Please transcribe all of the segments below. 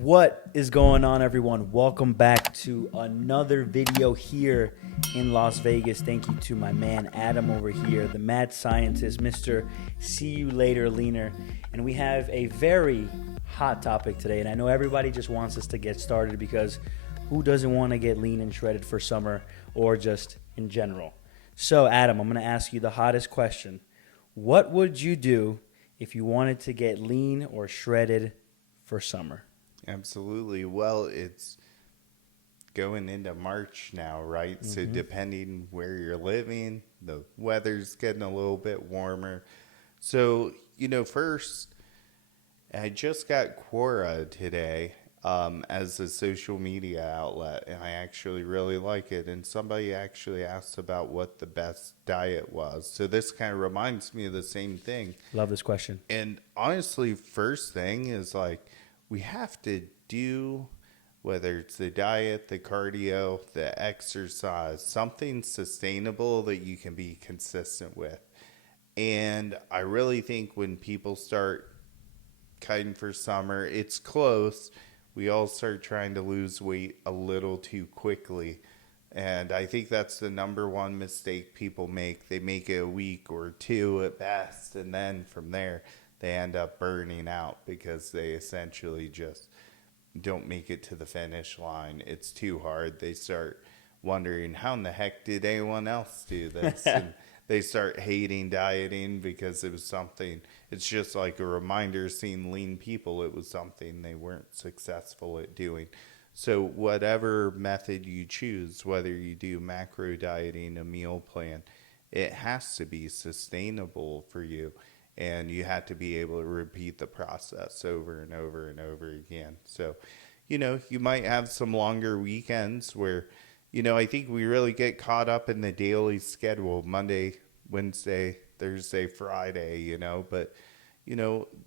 What is going on, everyone? Welcome back to another video here in Las Vegas. Thank you to my man Adam over here, the mad scientist, Mr. See You Later Leaner. And we have a very hot topic today. And I know everybody just wants us to get started because who doesn't want to get lean and shredded for summer or just in general? So, Adam, I'm going to ask you the hottest question. What would you do if you wanted to get lean or shredded for summer? Absolutely. Well, it's going into March now, right? So depending where you're living, the weather's getting a little bit warmer. So, first, I just got Quora today as a social media outlet, and I actually really like it. And somebody actually asked about what the best diet was. So this kind of reminds me of the same thing. Love this question. And honestly, first thing is we have to do, whether it's the diet, the cardio, the exercise, something sustainable that you can be consistent with. And I really think when people start cutting for summer, it's close. We all start trying to lose weight a little too quickly. And I think that's the number one mistake people make. They make it a week or two at best, and then from there, they end up burning out because they essentially just don't make it to the finish line. It's too hard. They start wondering, how in the heck did anyone else do this? And they start hating dieting because it was something, it's just like a reminder seeing lean people. It was something they weren't successful at doing. So whatever method you choose, whether you do macro dieting, a meal plan, it has to be sustainable for you. And you have to be able to repeat the process over and over and over again. So, you might have some longer weekends where, I think we really get caught up in the daily schedule, Monday, Wednesday, Thursday, Friday, but,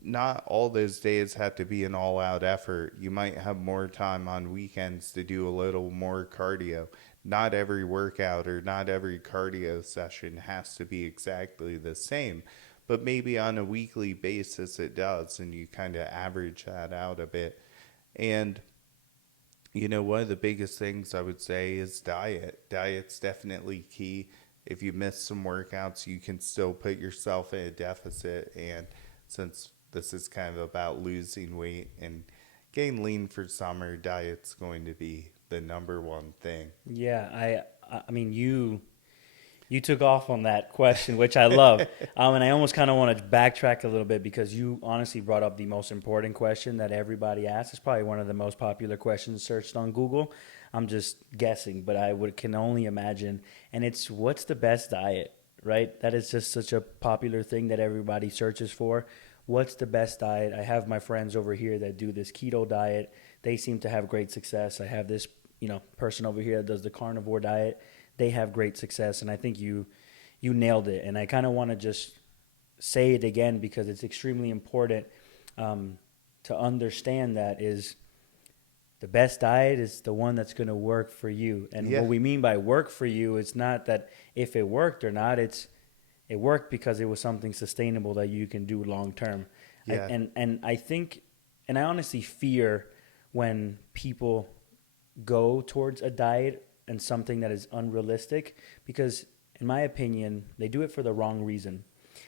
not all those days have to be an all-out effort. You might have more time on weekends to do a little more cardio. Not every workout or not every cardio session has to be exactly the same. But maybe on a weekly basis it does, and you kind of average that out a bit. And, one of the biggest things I would say is diet. Diet's definitely key. If you miss some workouts, you can still put yourself in a deficit. And since this is kind of about losing weight and getting lean for summer, diet's going to be the number one thing. Yeah, I mean, you took off on that question, which I love. And I almost kind of want to backtrack a little bit because you honestly brought up the most important question that everybody asks. It's probably one of the most popular questions searched on Google. I'm just guessing, but can only imagine. And it's, what's the best diet, right? That is just such a popular thing that everybody searches for. What's the best diet? I have my friends over here that do this keto diet. They seem to have great success. I have this, person over here that does the carnivore diet. They have great success, and I think you nailed it. And I kind of want to just say it again because it's extremely important to understand that is the best diet is the one that's going to work for you. And what we mean by work for you is not that if it worked or not. It worked because it was something sustainable that you can do long term. Yeah. I think, and I honestly fear when people go towards a diet and something that is unrealistic because, in my opinion, they do it for the wrong reason.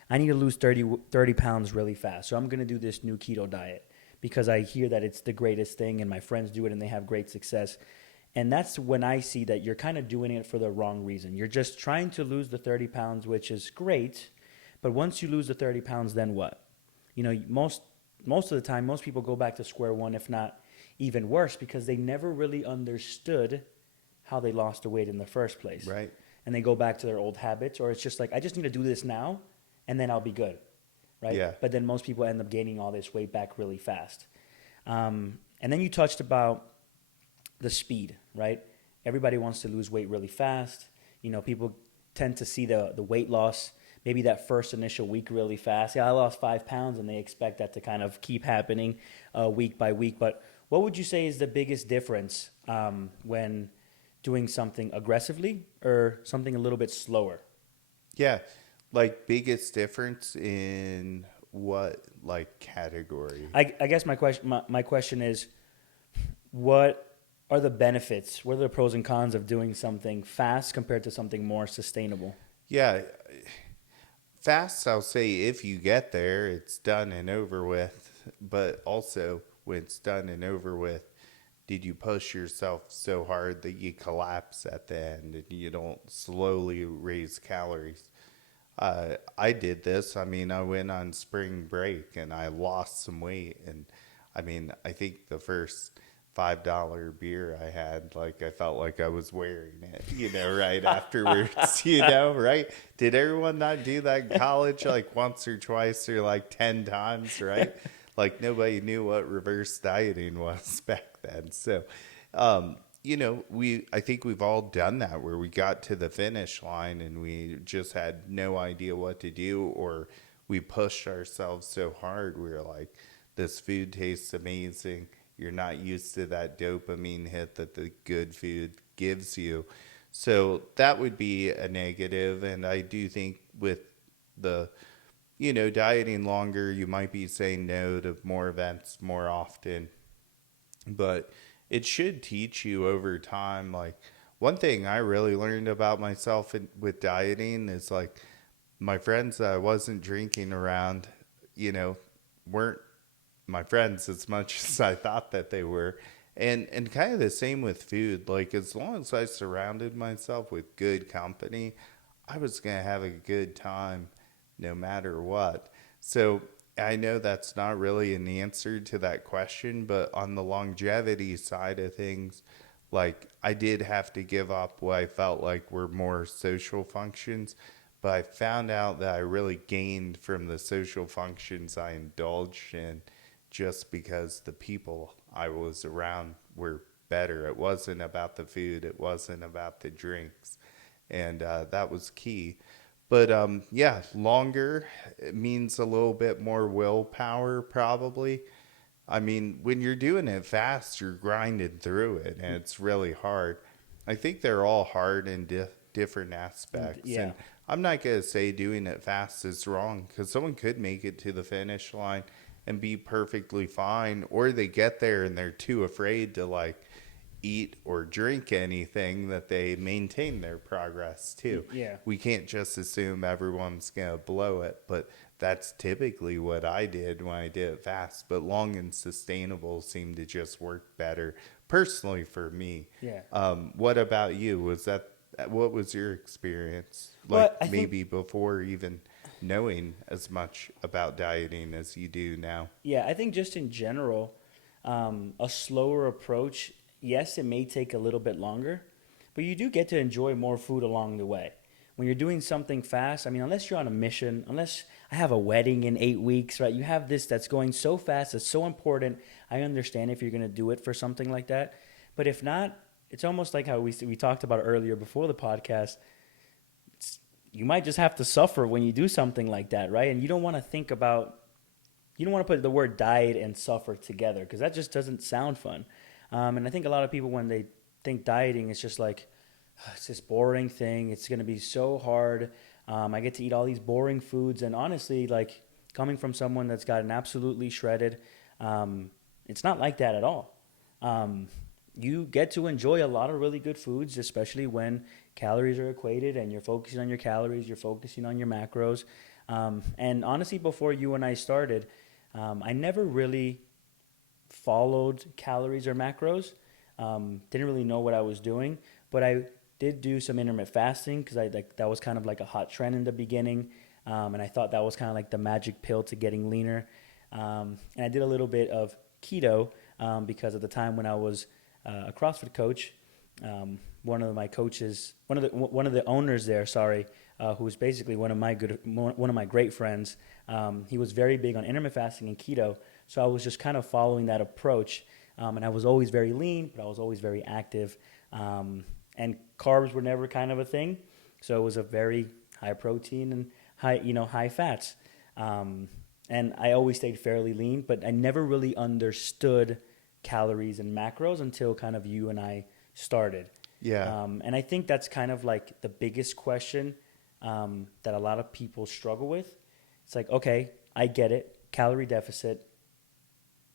I need to lose 30 pounds really fast, so I'm going to do this new keto diet because I hear that it's the greatest thing and my friends do it and they have great success. And that's when I see that you're kind of doing it for the wrong reason. You're just trying to lose the 30 pounds, which is great, but once you lose the 30 pounds, then what? Most of the time, most people go back to square one, if not even worse, because they never really understood how they lost the weight in the first place. Right. And they go back to their old habits, or it's just like, I just need to do this now and then I'll be good. Right. Yeah. But then most people end up gaining all this weight back really fast. And then you touched about the speed, right? Everybody wants to lose weight really fast. People tend to see the weight loss, maybe that first initial week really fast. Yeah, I lost 5 pounds, and they expect that to kind of keep happening week by week. But what would you say is the biggest difference when doing something aggressively or something a little bit slower? Yeah. Biggest difference in what, category? I guess my question is, what are the benefits? What are the pros and cons of doing something fast compared to something more sustainable? Yeah, fast, I'll say if you get there, it's done and over with. But also, when it's done and over with, did you push yourself so hard that you collapse at the end and you don't slowly raise calories? I did this. I mean, I went on spring break and I lost some weight. And I mean, I think the first $5 beer I had, like, I felt like I was wearing it, right afterwards, right? Did everyone not do that in college like once or twice or like 10 times, right? Like, nobody knew what reverse dieting was back then. So, I think we've all done that where we got to the finish line and we just had no idea what to do, or we pushed ourselves so hard. We were like, this food tastes amazing. You're not used to that dopamine hit that the good food gives you. So that would be a negative. And I do think with the, dieting longer, you might be saying no to more events more often, but it should teach you over time. Like, one thing I really learned about myself with dieting is like my friends that I wasn't drinking around, weren't my friends as much as I thought that they were. And kind of the same with food. Like, as long as I surrounded myself with good company, I was going to have a good time no matter what. So I know that's not really an answer to that question, but on the longevity side of things, like, I did have to give up what I felt like were more social functions, but I found out that I really gained from the social functions I indulged in just because the people I was around were better. It wasn't about the food, it wasn't about the drinks, and that was key. But yeah, longer means a little bit more willpower, probably. I mean, when you're doing it fast, you're grinding through it, and it's really hard. I think they're all hard in different aspects. Yeah. And I'm not going to say doing it fast is wrong, because someone could make it to the finish line and be perfectly fine, or they get there and they're too afraid to, like, eat or drink anything that they maintain their progress too. Yeah. We can't just assume everyone's going to blow it, but that's typically what I did when I did it fast. But long and sustainable seemed to just work better personally for me. Yeah. What about you? What was your experience Well, like, I think, maybe before even knowing as much about dieting as you do now? yeah, I think just in general, a slower approach, yes, it may take a little bit longer, but you do get to enjoy more food along the way. When you're doing something fast, I mean, unless you're on a mission, unless I have a wedding in 8 weeks, right? You have this that's going so fast, it's so important. I understand if you're going to do it for something like that. But if not, it's almost like how we talked about earlier before the podcast. You might just have to suffer when you do something like that, right? And you don't want to put the word diet and suffer together, because that just doesn't sound fun. And I think a lot of people, when they think dieting, it's just like, it's this boring thing. It's going to be so hard. I get to eat all these boring foods. And honestly, like, coming from someone that's gotten absolutely shredded, it's not like that at all. You get to enjoy a lot of really good foods, especially when calories are equated and you're focusing on your calories, you're focusing on your macros. And honestly, before you and I started, I never really followed calories or macros. Didn't really know what I was doing, but I did do some intermittent fasting because that was kind of like a hot trend in the beginning, and I thought that was kind of like the magic pill to getting leaner. And I did a little bit of keto because at the time when I was a CrossFit coach, one of the owners there, who was basically one of my great friends. He was very big on intermittent fasting and keto, so I was just kind of following that approach. And I was always very lean, but I was always very active. And carbs were never kind of a thing, so it was a very high protein and high fats. And I always stayed fairly lean, but I never really understood calories and macros until kind of you and I started. Yeah. And I think that's kind of like the biggest question that a lot of people struggle with. It's like, okay, I get it, calorie deficit,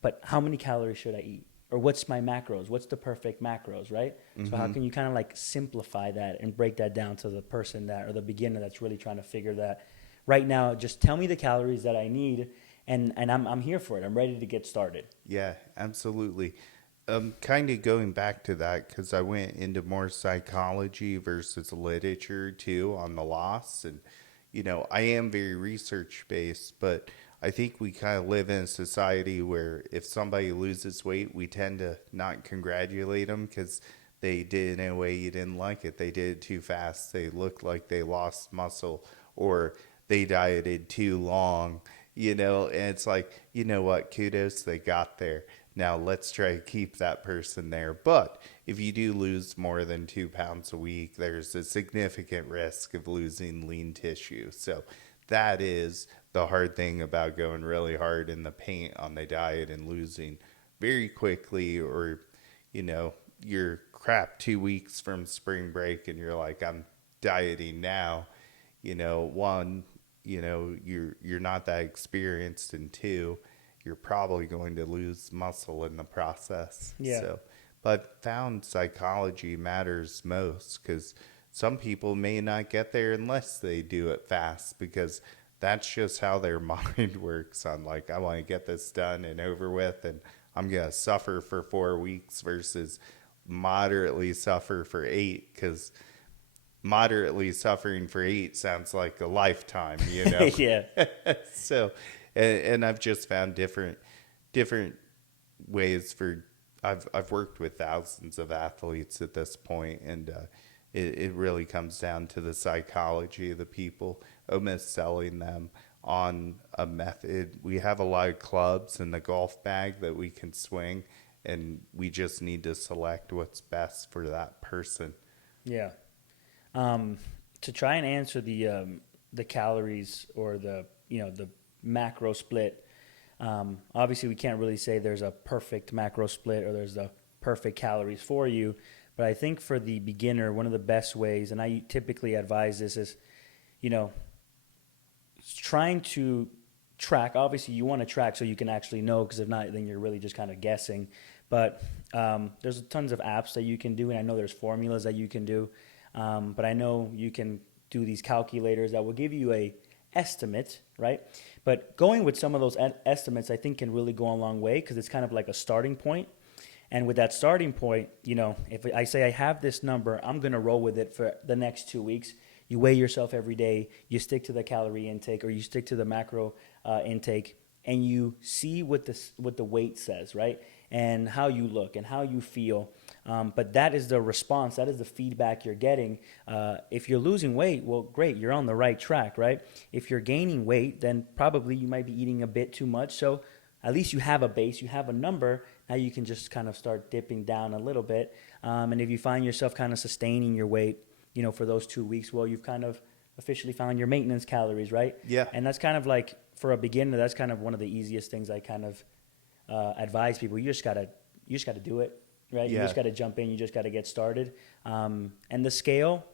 but how many calories should I eat? or what's my macros? What's the perfect macros, right? So how can you kind of like simplify that and break that down to the person that, or the beginner that's really trying to figure that right now, just tell me the calories that I need, and I'm here for it. I'm ready to get started. Yeah, absolutely. Kind of going back to that because I went into more psychology versus literature too on the loss, and I am very research based, but I think we kind of live in a society where if somebody loses weight, we tend to not congratulate them because they did it in a way you didn't like it. They did it too fast. They looked like they lost muscle, or they dieted too long, and it's like, you know what, kudos, they got there. Now let's try to keep that person there. But if you do lose more than 2 pounds a week, there's a significant risk of losing lean tissue. So that is the hard thing about going really hard in the paint on the diet and losing very quickly, or, you're crap 2 weeks from spring break and you're like, I'm dieting now. One, you're not that experienced, and two, you're probably going to lose muscle in the process. Yeah. So, but found psychology matters most because some people may not get there unless they do it fast, because that's just how their mind works on like, I want to get this done and over with, and I'm going to suffer for 4 weeks versus moderately suffer for 8, because moderately suffering for 8 sounds like a lifetime. Yeah. So, and I've just found different ways for, I've worked with thousands of athletes at this point, and it really comes down to the psychology of the people, almost selling them on a method. We have a lot of clubs in the golf bag that we can swing, and we just need to select what's best for that person. Yeah. To try and answer the calories, or the macro split, obviously we can't really say there's a perfect macro split or there's the perfect calories for you. But I think for the beginner, one of the best ways, and I typically advise this, is, trying to track. Obviously, you want to track so you can actually know, because if not, then you're really just kind of guessing. But there's tons of apps that you can do, and I know there's formulas that you can do. But I know you can do these calculators that will give you a estimate, right? But going with some of those estimates, I think, can really go a long way, because it's kind of like a starting point. And with that starting point, if I say I have this number, I'm going to roll with it for the next 2 weeks. You weigh yourself every day, you stick to the calorie intake, or you stick to the macro intake, and you see what the weight says, right? And how you look and how you feel. But that is the response, that is the feedback you're getting. If you're losing weight, well, great, you're on the right track, right? If you're gaining weight, then probably you might be eating a bit too much. So at least you have a base, you have a number. Now you can just kind of start dipping down a little bit. And if you find yourself kind of sustaining your weight, for those 2 weeks, well, you've kind of officially found your maintenance calories, right? Yeah. And that's kind of like, for a beginner, that's kind of one of the easiest things I kind of advise people. You just gotta do it, right? Yeah. You just gotta jump in. You just gotta get started. And the scale,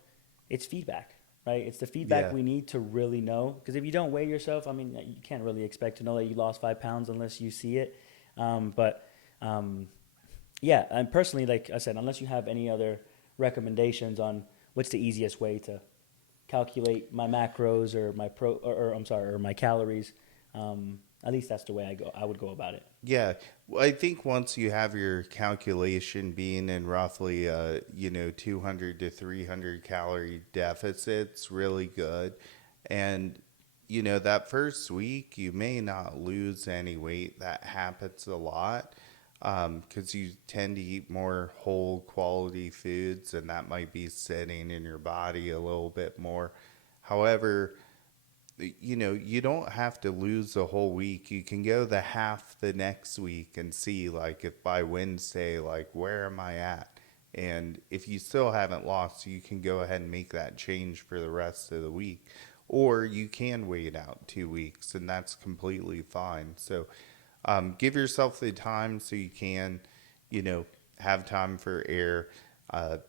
it's feedback, right? It's the feedback we need to really know. Because if you don't weigh yourself, I mean, you can't really expect to know that you lost 5 pounds unless you see it. Yeah, and personally, like I said, unless you have any other recommendations on what's the easiest way to calculate my macros or or my calories, at least that's the way I would go about it. Yeah, well, I think once you have your calculation being in roughly 200 to 300 calorie deficits, really good. And that first week you may not lose any weight. That happens a lot because you tend to eat more whole quality foods, and that might be sitting in your body a little bit more. However, you don't have to lose a whole week. You can go the half the next week and see, like, if by Wednesday, like, where am I at? And if you still haven't lost, you can go ahead and make that change for the rest of the week. Or you can wait out 2 weeks, and that's completely fine. So give yourself the time so you can, have time for air.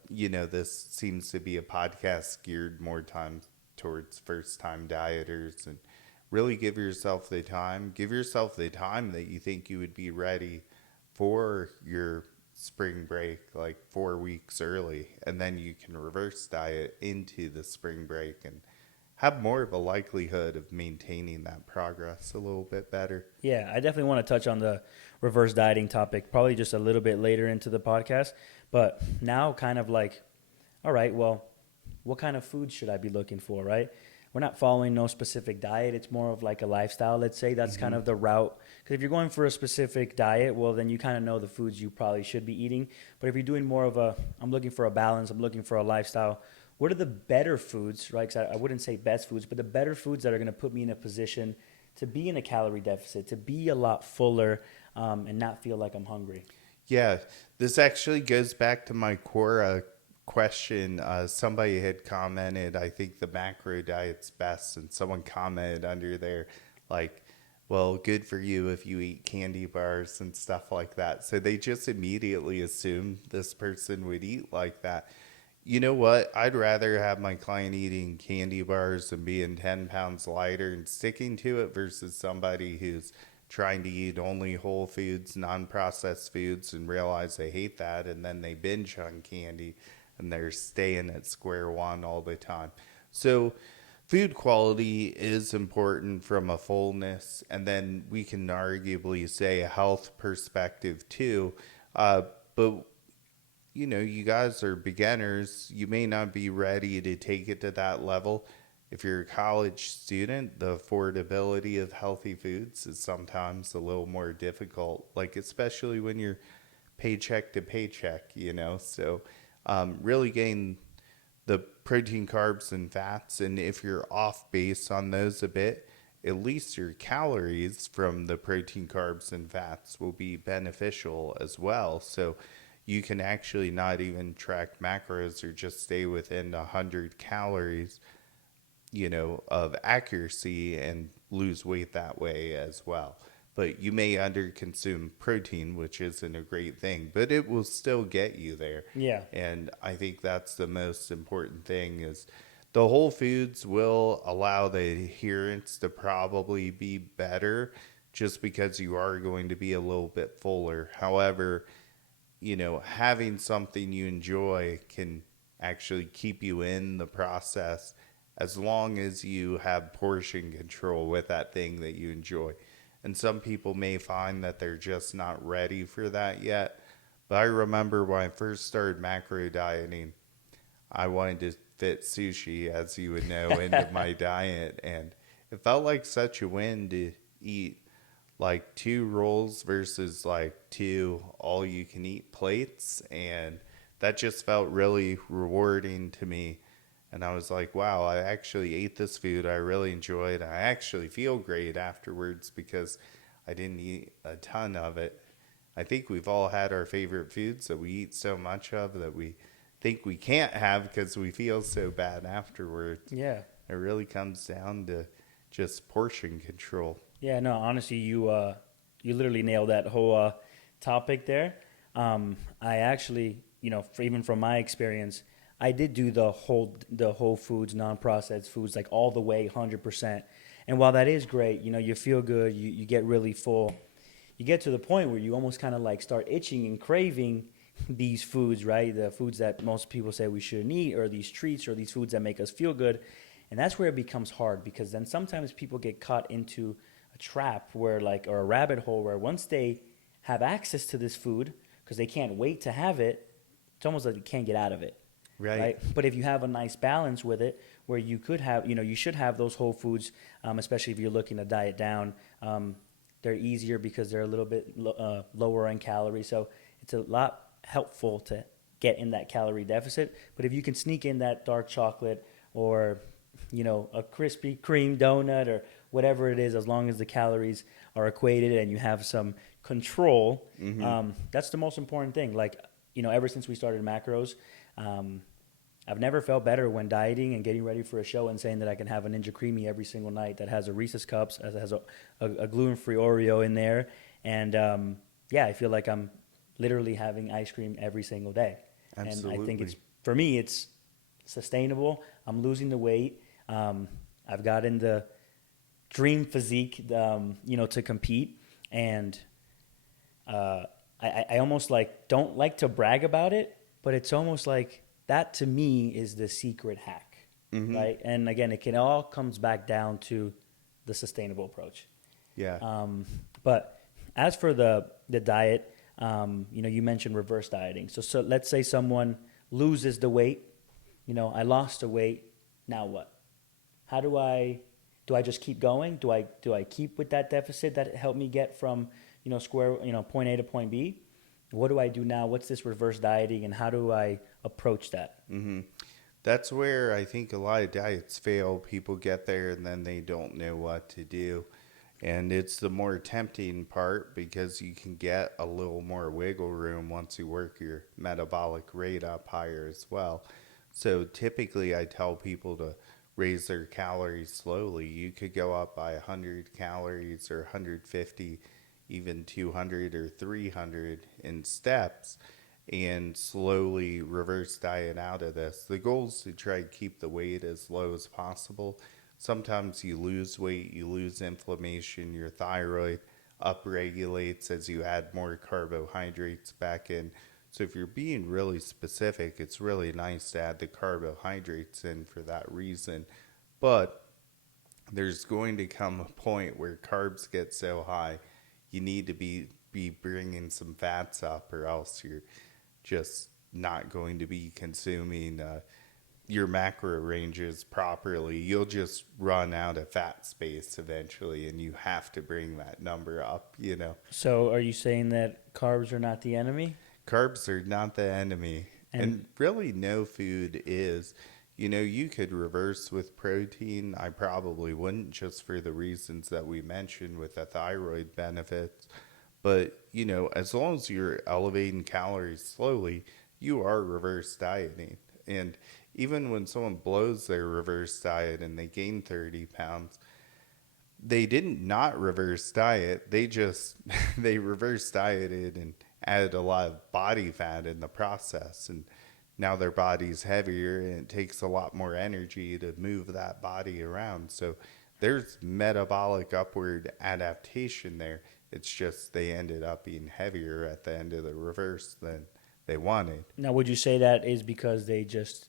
This seems to be a podcast geared more time towards first-time dieters, and really give yourself the time. Give yourself the time that you think you would be ready for your spring break, like 4 weeks early, and then you can reverse diet into the spring break and have more of a likelihood of maintaining that progress a little bit better. Yeah, I definitely want to touch on the reverse dieting topic probably just a little bit later into the podcast. But now, kind of like, all right, well, what kind of food should I be looking for, right? We're not following no specific diet. It's more of like a lifestyle, let's say. That's kind of the route. Because if you're going for a specific diet, well, then you kind of know the foods you probably should be eating. But if you're doing more of a, I'm looking for a balance, I'm looking for a lifestyle, what are the better foods, right? 'Cause I wouldn't say best foods, but the better foods that are going to put me in a position to be in a calorie deficit, to be a lot fuller, and not feel like I'm hungry. Yeah, this actually goes back to my core question. Somebody had commented, I think the macro diet's best, and someone commented under there, like, well, good for you if you eat candy bars and stuff like that. So they just immediately assumed this person would eat like that. You know what? I'd rather have my client eating candy bars and being 10 pounds lighter and sticking to it versus somebody who's trying to eat only whole foods, non-processed foods, and realize they hate that, and then they binge on candy and they're staying at square one all the time. So food quality is important from a fullness, and then we can arguably say a health perspective too. But you know, you guys are beginners. You may not be ready to take it to that level. If you're a college student, the affordability of healthy foods is sometimes a little more difficult, like especially when you're paycheck to paycheck, you know. So really getting the protein, carbs, and fats, and if you're off base on those a bit, at least your calories from the protein, carbs, and fats will be beneficial as well. So you can actually not even track macros or just stay within 100 calories, you know, of accuracy and lose weight that way as well. But you may underconsume protein, which isn't a great thing, but it will still get you there. Yeah. And I think that's the most important thing is the whole foods will allow the adherence to probably be better just because you are going to be a little bit fuller. However, you know, having something you enjoy can actually keep you in the process as long as you have portion control with that thing that you enjoy. And some people may find that they're just not ready for that yet. But I remember when I first started macro dieting, I wanted to fit sushi, as you would know, into my diet. And it felt like such a win to eat like 2 rolls versus like 2 all you can eat plates. And that just felt really rewarding to me. And I was like, wow, I actually ate this food. I really enjoyed it. I actually feel great afterwards because I didn't eat a ton of it. I think we've all had our favorite foods that we eat so much of that we think we can't have because we feel so bad afterwards. Yeah. It really comes down to just portion control. Yeah, no, honestly, you literally nailed that whole topic there. I actually, you know, even from my experience, I did do the whole foods, non-processed foods, like all the way, 100%. And while that is great, you know, you feel good, you get really full. You get to the point where you almost kind of like start itching and craving these foods, right? The foods that most people say we shouldn't eat, or these treats, or these foods that make us feel good. And that's where it becomes hard, because then sometimes people get caught into a trap where like, or a rabbit hole where once they have access to this food, because they can't wait to have it, it's almost like you can't get out of it. Right. But if you have a nice balance with it, where you could have, you know, you should have those whole foods, especially if you're looking to diet down. They're easier because they're a little bit lower in calories. So it's a lot helpful to get in that calorie deficit. But if you can sneak in that dark chocolate, or, you know, a Krispy Kreme donut, or whatever it is, as long as the calories are equated and you have some control, that's the most important thing. Like, you know, ever since we started macros, I've never felt better when dieting and getting ready for a show and saying that I can have a Ninja Creamy every single night that has a Reese's Cups, that has a gluten-free Oreo in there. And yeah, I feel like I'm literally having ice cream every single day. Absolutely. And I think it's, for me, it's sustainable. I'm losing the weight. I've gotten the dream physique, you know, to compete. And I I almost like don't like to brag about it, but it's almost like that to me is the secret hack, right? And again, it all comes back down to the sustainable approach. Yeah. But as for the diet, you mentioned reverse dieting. So let's say someone loses the weight. I lost the weight. Now what? How do I just keep going? Do I keep with that deficit that helped me get from point A to point B? What do I do now? What's this reverse dieting, and how do I approach that? That's where I think a lot of diets fail. People get there and then they don't know what to do. And it's the more tempting part because you can get a little more wiggle room once you work your metabolic rate up higher as well. So typically I tell people to raise their calories slowly. You could go up by 100 calories or 150, even 200 or 300 in steps, and slowly reverse diet out of this. The goal is to try to keep the weight as low as possible. Sometimes you lose weight, you lose inflammation, your thyroid upregulates as you add more carbohydrates back in. So if you're being really specific, it's really nice to add the carbohydrates in for that reason. But there's going to come a point where carbs get so high, you need to be bringing some fats up, or else you're just not going to be consuming your macro ranges properly. You'll just run out of fat space eventually, and you have to bring that number up. So are you saying that carbs are not the enemy? Carbs are not the enemy. And really no food is. You could reverse with protein. I probably wouldn't, just for the reasons that we mentioned with the thyroid benefits. But, as long as you're elevating calories slowly, you are reverse dieting. And even when someone blows their reverse diet and they gain 30 pounds, they didn't not reverse diet. They reverse dieted and added a lot of body fat in the process. And now their body's heavier and it takes a lot more energy to move that body around. So there's metabolic upward adaptation there. It's just they ended up being heavier at the end of the reverse than they wanted. Now, would you say that is because they just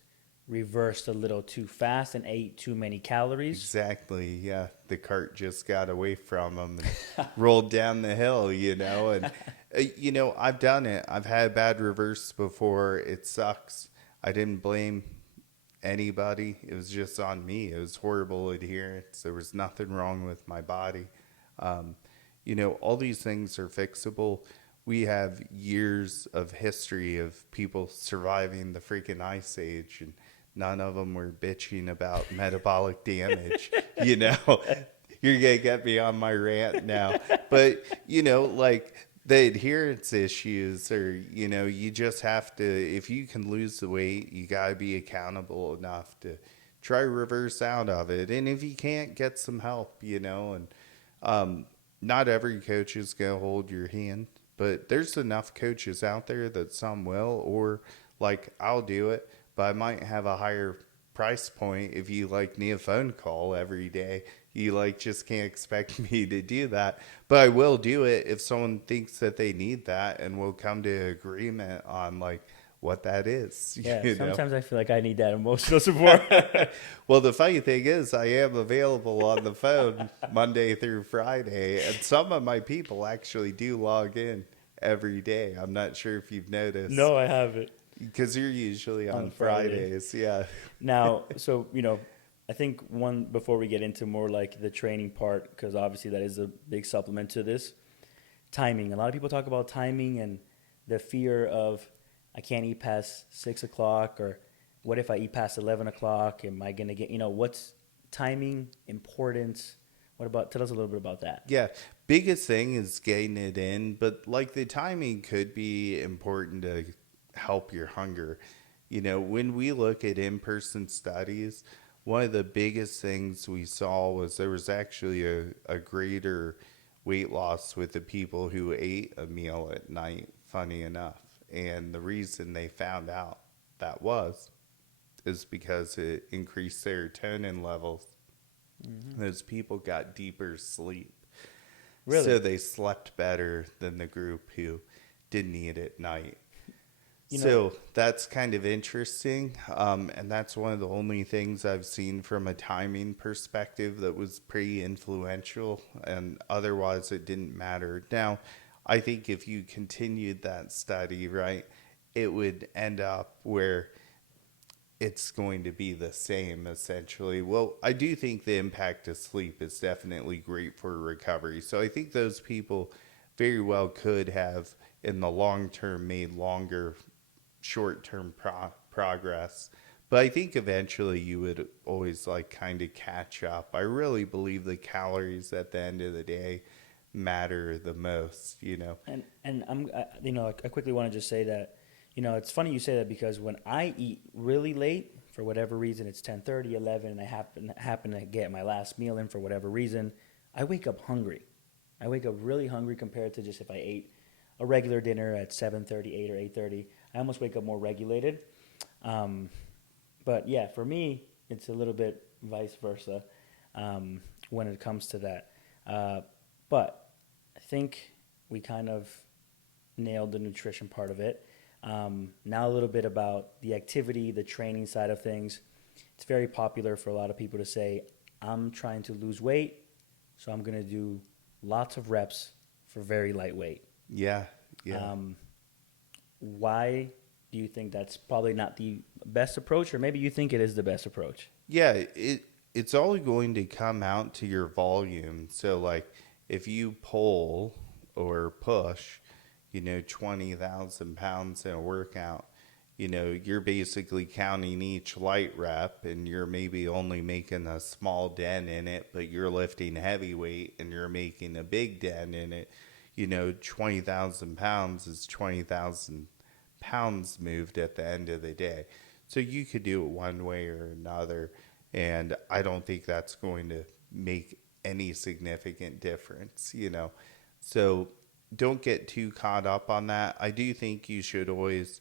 reversed a little too fast and ate too many calories? Exactly, yeah. The cart just got away from them and rolled down the hill, And, I've done it. I've had bad reverse before. It sucks. I didn't blame anybody. It was just on me. It was horrible adherence. There was nothing wrong with my body. All these things are fixable. We have years of history of people surviving the freaking ice age, and none of them were bitching about metabolic damage. You're going to get me on my rant now. But, like the adherence issues, or, you just have to, if you can lose the weight, you got to be accountable enough to try to reverse out of it. And if you can't, get some help, and not every coach is going to hold your hand. But there's enough coaches out there that some will, or like I'll do it, but I might have a higher price point if you need a phone call every day. You just can't expect me to do that. But I will do it if someone thinks that they need that, and we'll come to agreement on what that is. Yeah, sometimes I feel like I need that emotional support. Well, the funny thing is I am available on the phone Monday through Friday, and some of my people actually do log in every day. I'm not sure if you've noticed. No, I haven't. Because you're usually on Fridays, yeah. Now, so, I think before we get into more the training part, because obviously that is a big supplement to this, timing. A lot of people talk about timing and the fear of, I can't eat past 6 o'clock, or what if I eat past 11 o'clock? Am I going to get, what's timing, importance? Tell us a little bit about that. Yeah. Biggest thing is getting it in, but the timing could be important to help your hunger. When we look at in-person studies, one of the biggest things we saw was there was actually a greater weight loss with the people who ate a meal at night, funny enough. And the reason they found out that is because it increased serotonin levels. Those people got deeper sleep. Really? So they slept better than the group who didn't eat at night. You know, So that's kind of interesting. And that's one of the only things I've seen from a timing perspective that was pretty influential. And otherwise, it didn't matter. Now, I think if you continued that study, right, it would end up where it's going to be the same essentially. Well, I do think the impact of sleep is definitely great for recovery. So I think those people very well could have, in the long term, made longer short term progress. But I think eventually you would always like kind of catch up. I really believe the calories at the end of the day matter the most, you know. and you know, I quickly want to just say that, you know, it's funny you say that because when I eat really late, for whatever reason, it's 10:30, 11, and I happen to get my last meal in for whatever reason, I wake up hungry. I wake up really hungry compared to just if I ate a regular dinner at 7:30, 8 or 8:30. I almost wake up more regulated. Um, but yeah, for me, it's a little bit vice versa when it comes to that. Uh, but I think we kind of nailed the nutrition part of it. Now a little bit about the activity, the training side of things. It's very popular for a lot of people to say, I'm trying to lose weight, so I'm going to do lots of reps for very light weight. Yeah, yeah. Why do you think that's probably not the best approach, or maybe you think it is the best approach? Yeah, it's all going to come out to your volume. So like if you pull or push, 20,000 pounds in a workout, you're basically counting each light rep and you're maybe only making a small dent in it, but you're lifting heavy weight and you're making a big dent in it. 20,000 pounds is 20,000 pounds moved at the end of the day. So you could do it one way or another. And I don't think that's going to make any significant difference. So don't get too caught up on that. I do think you should always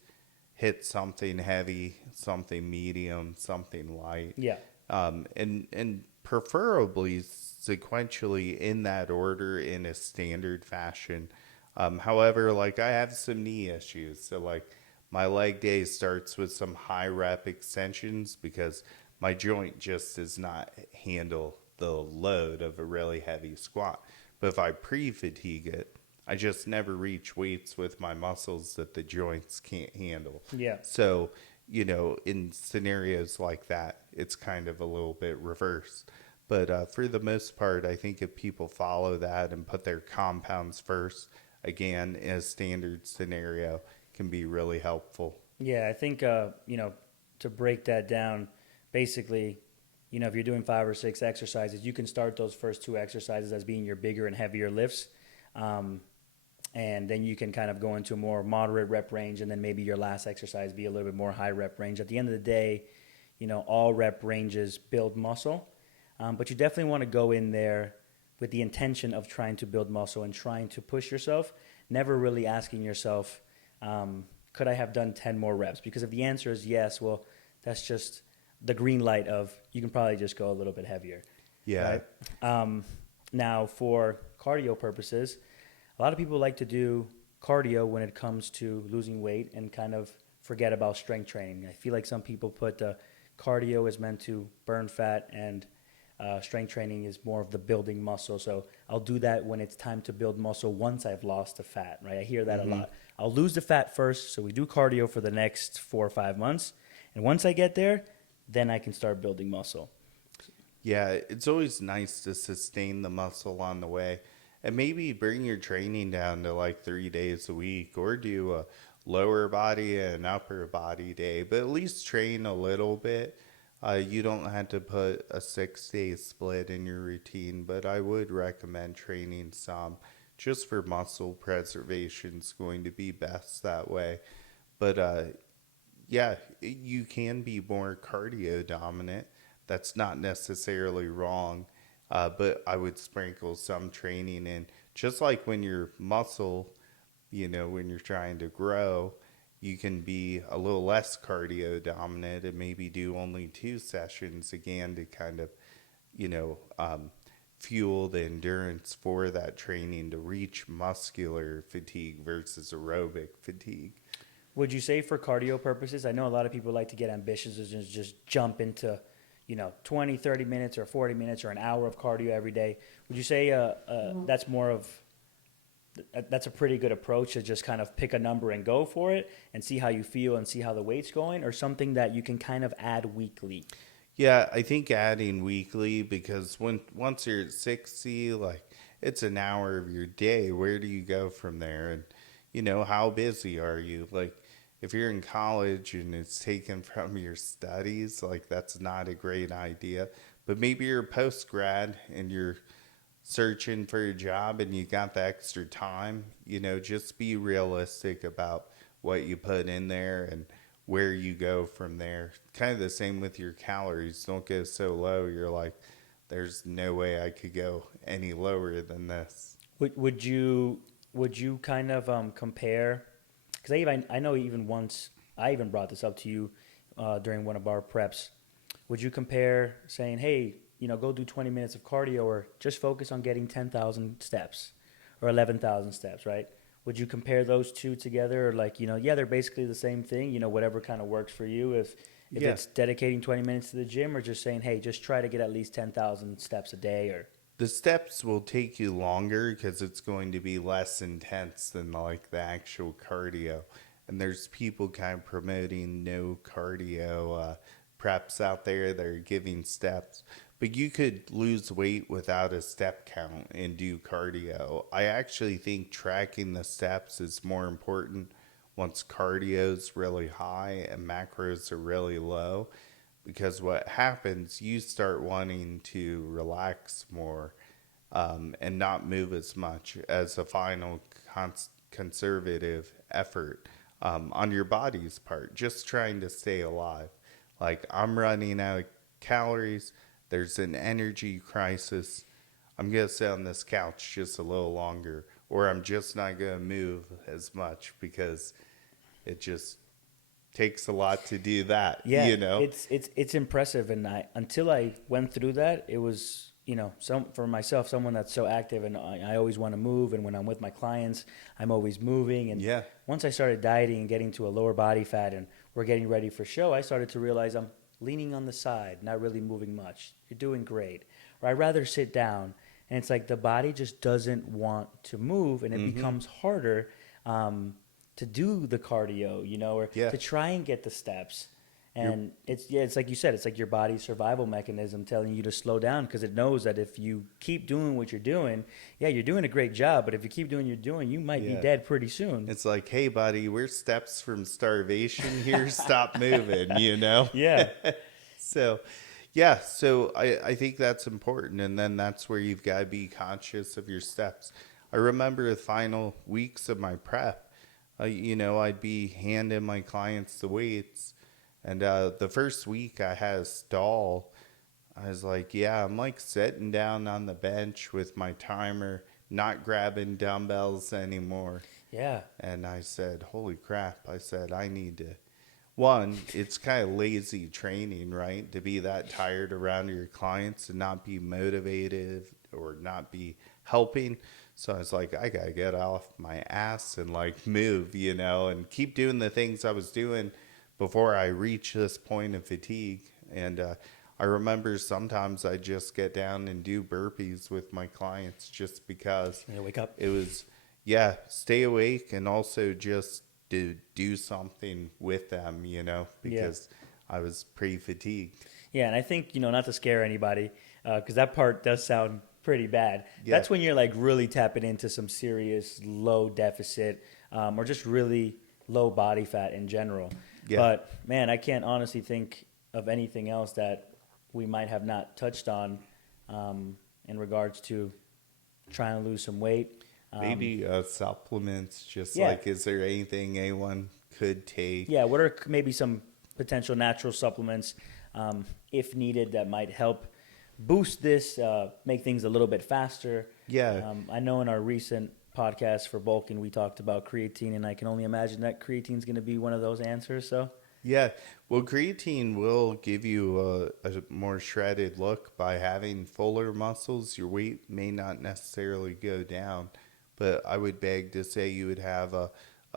hit something heavy, something medium, something light. Yeah. And preferably sequentially in that order in a standard fashion. However, like I have some knee issues, so like my leg day starts with some high rep extensions because my joint just does not handle the load of a really heavy squat. But if I pre-fatigue it, I just never reach weights with my muscles that the joints can't handle. Yeah. So, in scenarios like that, it's kind of a little bit reversed. But for the most part, I think if people follow that and put their compounds first, again, in a standard scenario, can be really helpful. Yeah, I think, to break that down, basically, if you're doing 5 or 6 exercises, you can start those first 2 exercises as being your bigger and heavier lifts. And then you can kind of go into a more moderate rep range, and then maybe your last exercise be a little bit more high rep range. At the end of the day, all rep ranges build muscle, but you definitely want to go in there with the intention of trying to build muscle and trying to push yourself, never really asking yourself, could I have done 10 more reps? Because if the answer is yes, well, that's just the green light of you can probably just go a little bit heavier. Yeah. Right? Now, for cardio purposes, a lot of people like to do cardio when it comes to losing weight and kind of forget about strength training. I feel like some people put cardio is meant to burn fat and strength training is more of the building muscle. So I'll do that when it's time to build muscle once I've lost the fat, right? I hear that a lot. I'll lose the fat first, so we do cardio for the next 4 or 5 months. And once I get there, then I can start building muscle. Yeah, it's always nice to sustain the muscle on the way. And maybe bring your training down to like 3 days a week or do a lower body and upper body day, but at least train a little bit. You don't have to put a 6-day split in your routine, but I would recommend training some just for muscle preservation is going to be best that way. But yeah, you can be more cardio dominant. That's not necessarily wrong. But I would sprinkle some training in. Just like when your muscle, when you're trying to grow, you can be a little less cardio dominant and maybe do only 2 sessions again to kind of, you know, um, fuel the endurance for that training to reach muscular fatigue versus aerobic fatigue. Would you say for cardio purposes, I know a lot of people like to get ambitious and just jump into, 20, 30 minutes or 40 minutes or an hour of cardio every day. Would you say that's more of, that's a pretty good approach to just kind of pick a number and go for it and see how you feel and see how the weight's going, or something that you can kind of add weekly? Yeah, I think adding weekly, because once you're at 60, like, it's an hour of your day. Where do you go from there? And, how busy are you? Like, if you're in college and it's taken from your studies, like, that's not a great idea. But maybe you're a post grad and you're searching for a job and you got the extra time, just be realistic about what you put in there and where you go from there. Kind of the same with your calories. Don't go so low you're like, there's no way I could go any lower than this. Would you kind of compare? Because I know even once I even brought this up to you during one of our preps. Would you compare saying, hey, go do 20 minutes of cardio, or just focus on getting 10,000 steps or 11,000 steps, right? Would you compare those two together, or like, they're basically the same thing, whatever kind of works for you? If Yeah. it's dedicating 20 minutes to the gym, or just saying, hey, just try to get at least 10,000 steps a day, or... The steps will take you longer because it's going to be less intense than like the actual cardio. And there's people kind of promoting no cardio preps out there that are giving steps. But you could lose weight without a step count and do cardio. I actually think tracking the steps is more important once cardio's really high and macros are really low. Because what happens, you start wanting to relax more and not move as much as a final conservative effort on your body's part, just trying to stay alive. Like, I'm running out of calories, there's an energy crisis, I'm going to sit on this couch just a little longer, or I'm just not going to move as much because it just takes a lot to do that. Yeah, it's impressive, and until I went through that, it was for myself, someone that's so active, and I always want to move, and when I'm with my clients, I'm always moving. And Yeah. once I started dieting and getting to a lower body fat, and we're getting ready for show, I started to realize I'm leaning on the side, not really moving much. You're doing great, or I'd rather sit down, and it's like the body just doesn't want to move, and it becomes harder. To do the cardio, or to try and get the steps. And it's like you said, it's like your body's survival mechanism telling you to slow down, because it knows that if you keep doing what you're doing, you're doing a great job, but if you keep doing what you're doing, you might be dead pretty soon. It's like, hey, buddy, we're steps from starvation here. Stop moving, Yeah. So I think that's important. And then that's where you've got to be conscious of your steps. I remember the final weeks of my prep. I'd be handing my clients the weights, and the first week I had a stall. I was like, I'm like sitting down on the bench with my timer, not grabbing dumbbells anymore. Yeah. And I said, holy crap. I said, I need to, one, it's kind of lazy training, right? To be that tired around your clients and not be motivated or not be helping. So I was like, I got to get off my ass and like move, and keep doing the things I was doing before I reach this point of fatigue. And I remember sometimes I just get down and do burpees with my clients just because Wake up. it was, stay awake, and also just to do something with them, because I was pretty fatigued. Yeah, and I think, not to scare anybody, because that part does sound pretty bad. Yeah. That's when you're like really tapping into some serious low deficit, or just really low body fat in general. Yeah. But man, I can't honestly think of anything else that we might have not touched on in regards to trying to lose some weight. Maybe supplements, just Yeah. like, is there anything anyone could take? Yeah, what are maybe some potential natural supplements, if needed, that might help boost this, make things a little bit faster? Yeah. I know in our recent podcast for bulking, we talked about creatine, and I can only imagine that creatine is going to be one of those answers. So Yeah. Well, creatine will give you a more shredded look by having fuller muscles. Your weight may not necessarily go down, but I would beg to say you would have a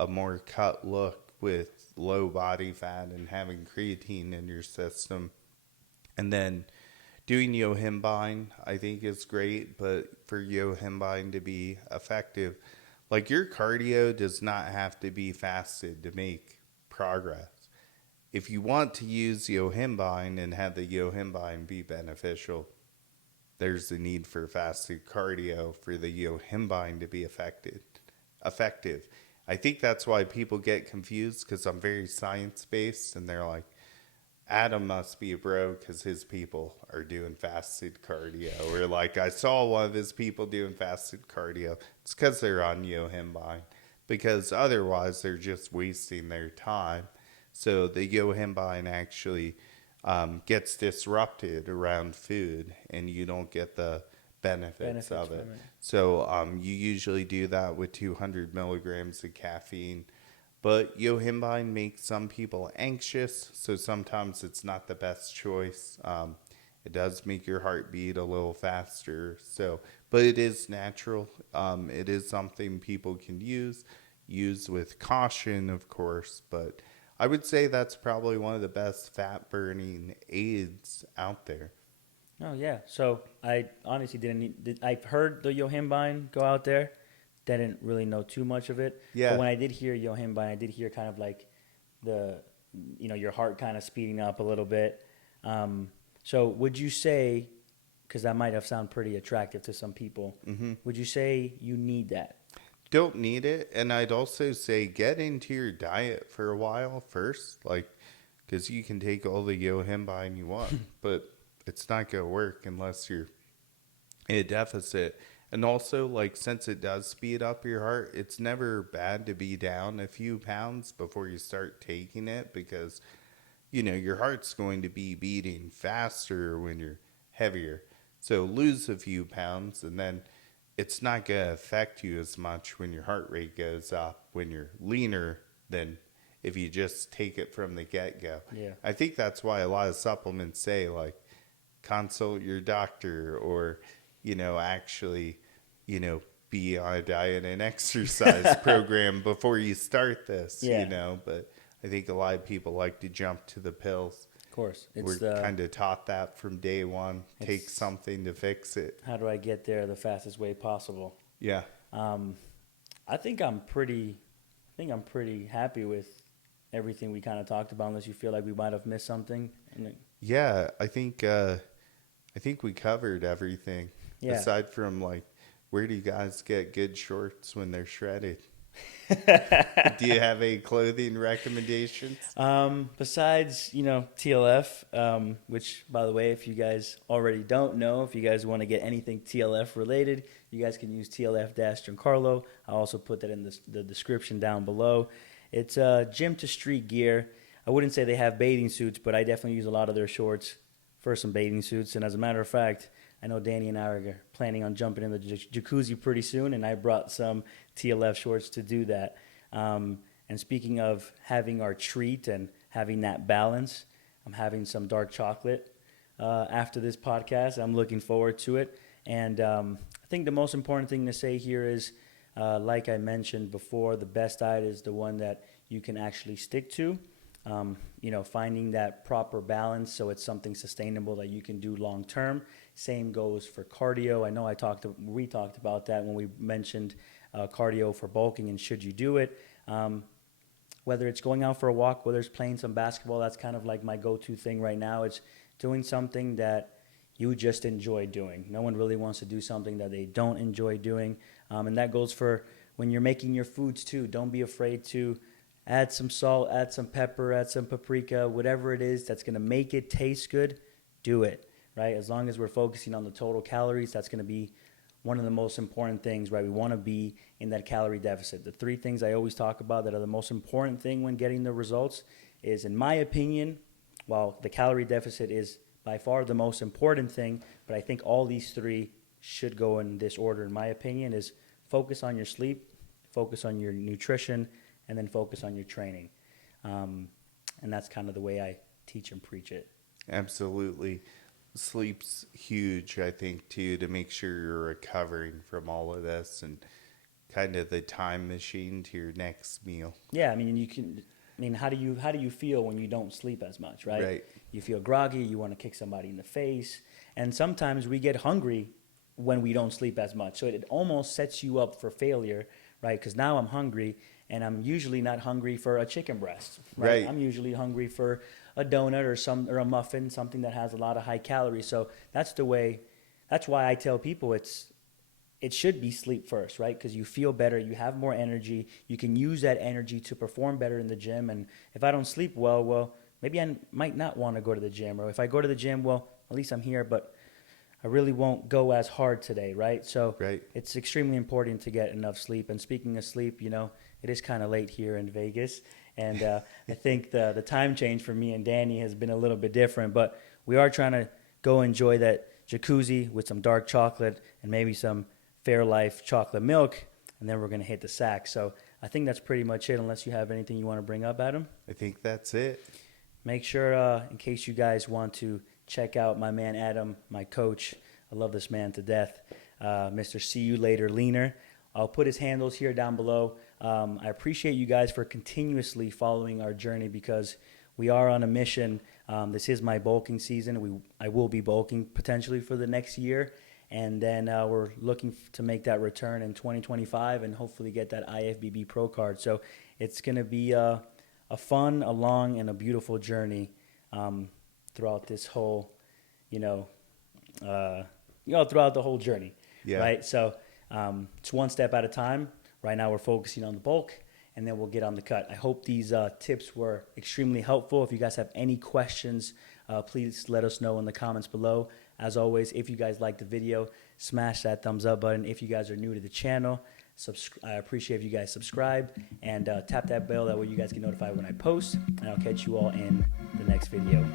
more cut look with low body fat and having creatine in your system. And then doing yohimbine, I think is great, but for yohimbine to be effective, like your cardio does not have to be fasted to make progress. If you want to use yohimbine and have the yohimbine be beneficial, there's the need for fasted cardio for the yohimbine to be effective. I think that's why people get confused because I'm very science based and they're like, Adam must be a bro because his people are doing fasted cardio. Or like I saw one of his people doing fasted cardio. It's because they're on yohimbine. Because otherwise they're just wasting their time. So the yohimbine actually gets disrupted around food, and you don't get the benefits of it. So you usually do that with 200 milligrams of caffeine. But yohimbine makes some people anxious, so sometimes it's not the best choice. It does make your heart beat a little faster. So, but it is natural. It is something people can use with caution, of course. But I would say that's probably one of the best fat burning aids out there. Oh yeah. So I honestly I've heard the yohimbine go out there. Didn't really know too much of it. Yeah. But when I did hear yohimbine, I did hear kind of like the, your heart kind of speeding up a little bit. So would you say, because that might have sounded pretty attractive to some people, would you say you need that? Don't need it. And I'd also say get into your diet for a while first, like, because you can take all the yohimbine you want, but it's not going to work unless you're in a deficit. And also, like, since it does speed up your heart, it's never bad to be down a few pounds before you start taking it because, your heart's going to be beating faster when you're heavier. So lose a few pounds, and then it's not going to affect you as much when your heart rate goes up when you're leaner than if you just take it from the get-go. Yeah. I think that's why a lot of supplements say, like, consult your doctor or, actually, be on a diet and exercise program before you start this, But I think a lot of people like to jump to the pills. Of course. We're kind of taught that from day one. Take something to fix it. How do I get there the fastest way possible? Yeah. I think I'm pretty happy with everything we kind of talked about, unless you feel like we might have missed something. Yeah, I think we covered everything. Yeah. Aside from like, where do you guys get good shorts when they're shredded? Do you have any clothing recommendations? Besides, TLF, which, by the way, if you guys already don't know, if you guys want to get anything TLF related, you guys can use TLF-Giancarlo. I'll also put that in the description down below. It's gym to street gear. I wouldn't say they have bathing suits, but I definitely use a lot of their shorts for some bathing suits. And as a matter of fact, I know Danny and I are planning on jumping in the jacuzzi pretty soon, and I brought some TLF shorts to do that. And speaking of having our treat and having that balance, I'm having some dark chocolate after this podcast. I'm looking forward to it. And I think the most important thing to say here is, like I mentioned before, the best diet is the one that you can actually stick to. Finding that proper balance so it's something sustainable that you can do long term. Same goes for cardio. I know we talked about that when we mentioned cardio for bulking and should you do it. Whether it's going out for a walk, whether it's playing some basketball, that's kind of like my go-to thing right now. It's doing something that you just enjoy doing. No one really wants to do something that they don't enjoy doing. And that goes for when you're making your foods too. Don't be afraid to add some salt, add some pepper, add some paprika, whatever it is that's going to make it taste good, do it, right? As long as we're focusing on the total calories, that's going to be one of the most important things, right? We want to be in that calorie deficit. The three things I always talk about that are the most important thing when getting the results is, in my opinion, while the calorie deficit is by far the most important thing, but I think all these three should go in this order, in my opinion, is focus on your sleep, focus on your nutrition, and then focus on your training. And that's kind of the way I teach and preach it. Absolutely. Sleep's huge, I think, too, to make sure you're recovering from all of this and kind of the time machine to your next meal. Yeah, I mean, how do you feel when you don't sleep as much, right? Right. You feel groggy, you want to kick somebody in the face, and sometimes we get hungry when we don't sleep as much. So it almost sets you up for failure, right? Because now I'm hungry, and I'm usually not hungry for a chicken breast, right? Right. I'm usually hungry for a donut or a muffin, something that has a lot of high calories. So that's why I tell people it should be sleep first, right? Because you feel better, you have more energy, you can use that energy to perform better in the gym. And if I don't sleep well, maybe I might not want to go to the gym. Or if I go to the gym, well, at least I'm here, but I really won't go as hard today, right? So Right. it's extremely important to get enough sleep. And speaking of sleep, it is kind of late here in Vegas. And I think the time change for me and Danny has been a little bit different, but we are trying to go enjoy that jacuzzi with some dark chocolate and maybe some Fairlife chocolate milk, and then we're going to hit the sack. So I think that's pretty much it, unless you have anything you want to bring up, Adam. I think that's it. Make sure, in case you guys want to check out my man Adam, my coach. I love this man to death. Mr. See You Later Leaner. I'll put his handles here down below. I appreciate you guys for continuously following our journey because we are on a mission. This is my bulking season. I will be bulking potentially for the next year. And then we're looking to make that return in 2025 and hopefully get that IFBB Pro card. So it's going to be a fun, a long, and a beautiful journey throughout this whole, throughout the whole journey. Yeah. Right. So it's one step at a time. Right now we're focusing on the bulk, and then we'll get on the cut. I hope these tips were extremely helpful. If you guys have any questions, please let us know in the comments below. As always, if you guys like the video, smash that thumbs up button. If you guys are new to the channel, I appreciate if you guys subscribe and tap that bell. That way you guys get notified when I post. And I'll catch you all in the next video.